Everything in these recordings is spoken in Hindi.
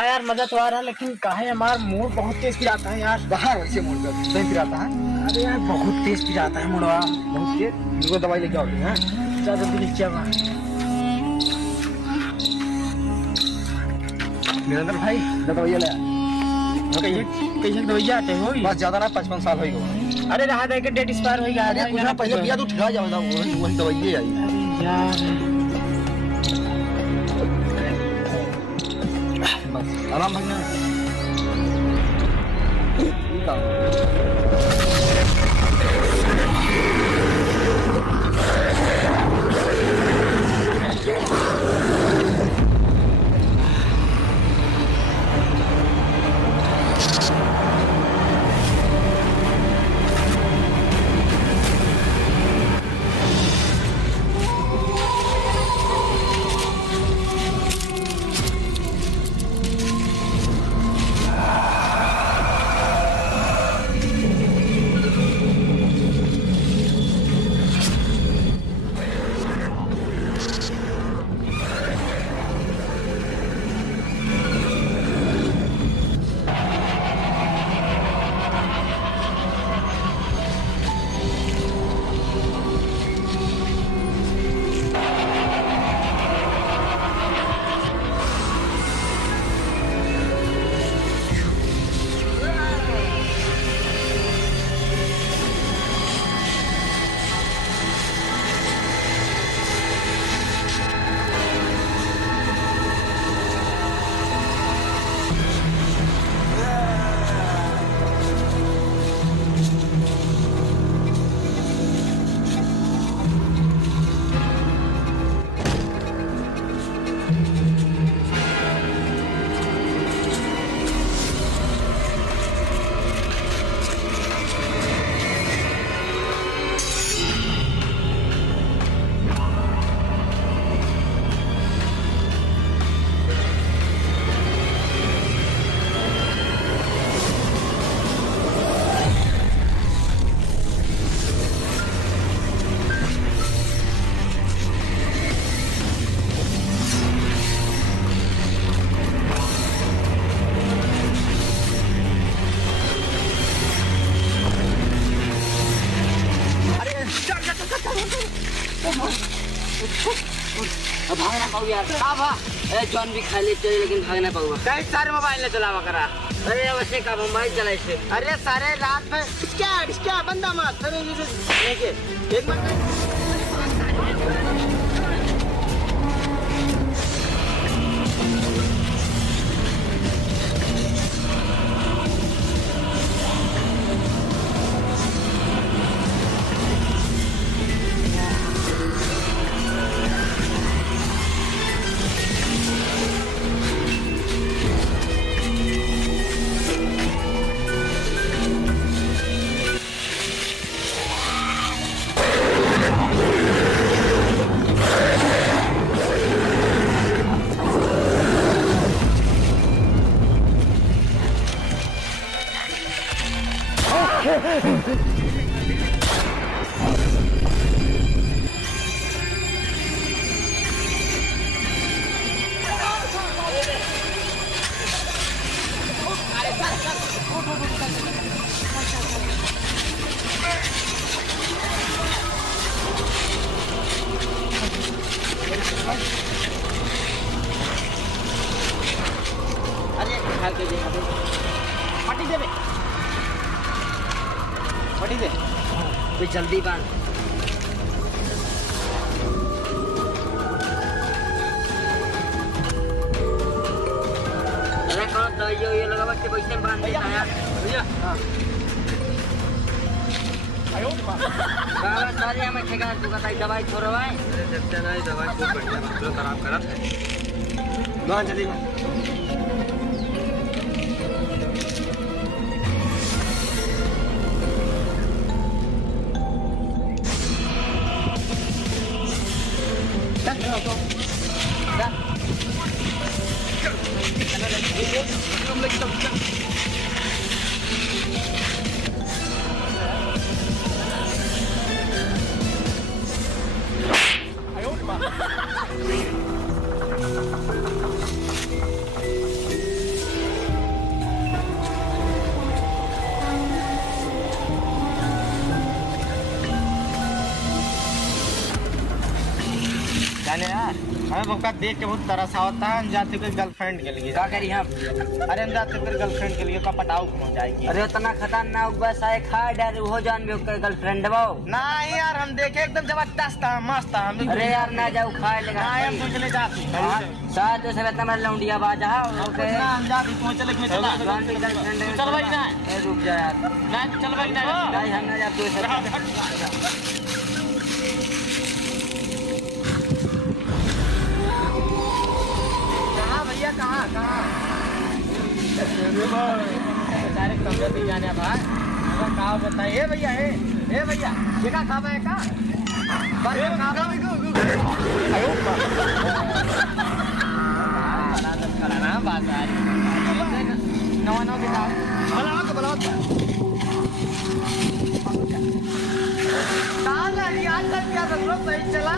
हाँ यार मजा तो आ रहा है, लेकिन काहे हमारा मूड बहुत तेज पिराता है यार। कहाँ है वैसे मूड का नहीं पिराता है? अरे यार बहुत तेज पिराता है मुड़वा। बहुत तेज। इनको दवाई लेके आओ हैं। ज्यादा दिल क्या हुआ? निरंतर भाई दवाई ले कैसे कैसे दवाइया आते हो? बस ज्यादा ना 55 साल हो गए। अरे रहा था कि डेट एक्सपायर हो गया। अरे कुछ ना पहले पिया तो ठिका जाओ वही दवाई आई। अरे यार बस आराम भाई ना। ठीक है। भागना पाऊ यार। हाँ भा अरे जॉन भी खा लेते लेकिन भाग ना पाऊंगा। कई सारे मोबाइल ने चलावा करा। अरे वैसे का मोबाइल चलाए से। अरे सारे रात में क्या बंदा मार लेके एक मिनट। पटी दे तो जल्दी बांध। अरे कौन दवाई ये लगा बच्चे पैसे बांध देता है भैया। बाबा सारे हमें ठेका तू कहता दवाई छोड़ो भाई। देखते नहीं दवाई खूब बढ़िया मतलब खराब करत है। ना जल्दी जाने यार हमें मौका देख के बहुत तरस आता है। हम जाते कोई गर्लफ्रेंड के लिए। क्या करी हम? अरे हम जाते फिर गर्लफ्रेंड के लिए का पटाऊ पहुंच जाएगी। अरे उतना खतरनाक बस आए खा डर वो जान भी गर्लफ्रेंड बाओ। नहीं यार हम देखे एकदम जबरदस्त था, मस्त था। हम अरे यार ना जाओ खाए लेगा। हम तो चले जाते साथ से इतना मेरा लौंडिया बाजा ओके हम जाते पहुंच चले में चला गर्लफ्रेंड चल भाई ना रुक जा यार ना चल भाई ना भाई हम ना जाते कहाँ भैया कहाँ बेचारे कमरे पे जाने भाई कहा बताइए भैया हे भैया ये का खावा है का ना बाजार नवा नवा किताब बनाओ कहाँ जा रही आज तक क्या रख लो सही चला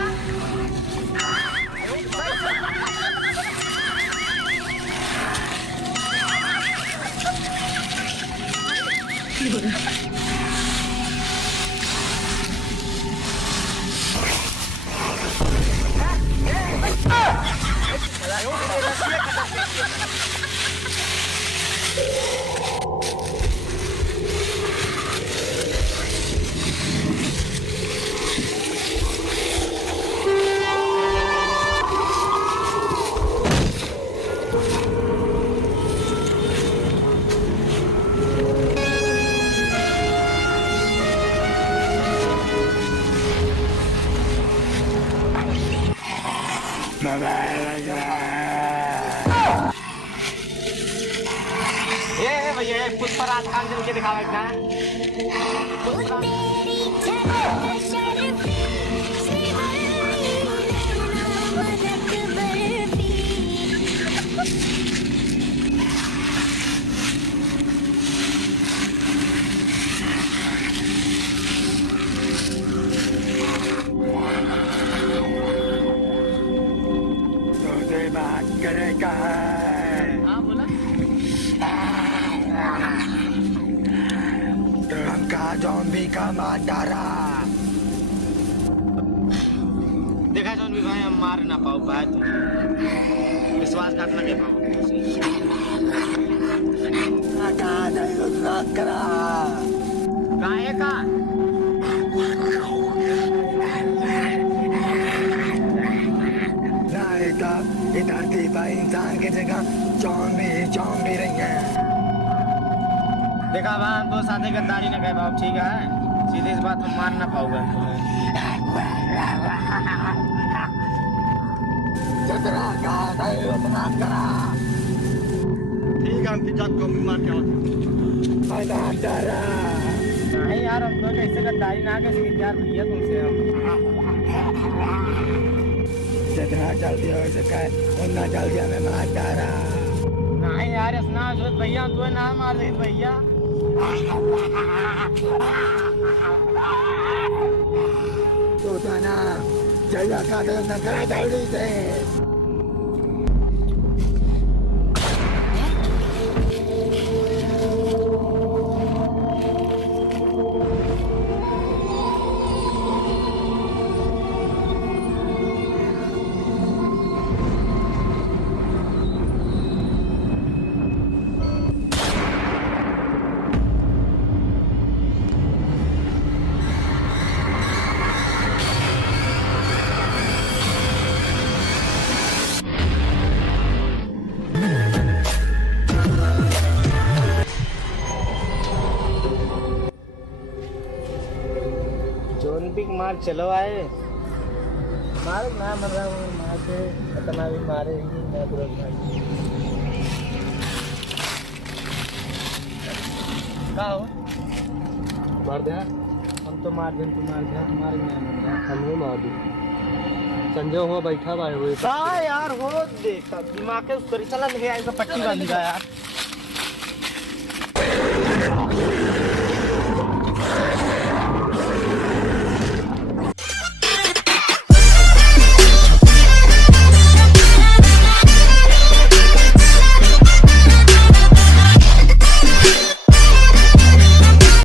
भैया पुष्पराज खान चल के दिखावे का बात करेगा। हाँ बोला तो हम कहा जॉम्बी का मार डारा देखा जॉम्बी भाई हम मार ना पाओ भाई विश्वासघात ना कर पाओ करा काहे का धरती पर इंसान की जगह जॉम्बी रही है। देखा बा हम तो साथे गद्दारी न कह पाओ ठीक है सीधी इस बात हम मान ना पाओगे जितना कहा उतना करा ठीक है हम पिता को भी मार के नहीं यार हम तो कैसे गद्दारी ना कर सकते यार भैया तुमसे हम जितना जल्दी हो सके उतना जल्दी हमें मार डारा नहीं यार इतना जोत भैया तो ना मार दे भैया तो ना जल्दी का तो ना करा जल्दी से ओलंपिक मार चलो आए मार ना मर रहा हूँ मार के इतना भी मारेंगे मैं पूरा भाई का हो मार दे हम तो मार दे तू मार दे हम हो मार दे संजय हो बैठा भाई हुए यार हो देखा दिमाग के उस पर चला नहीं आएगा पट्टी बांध यार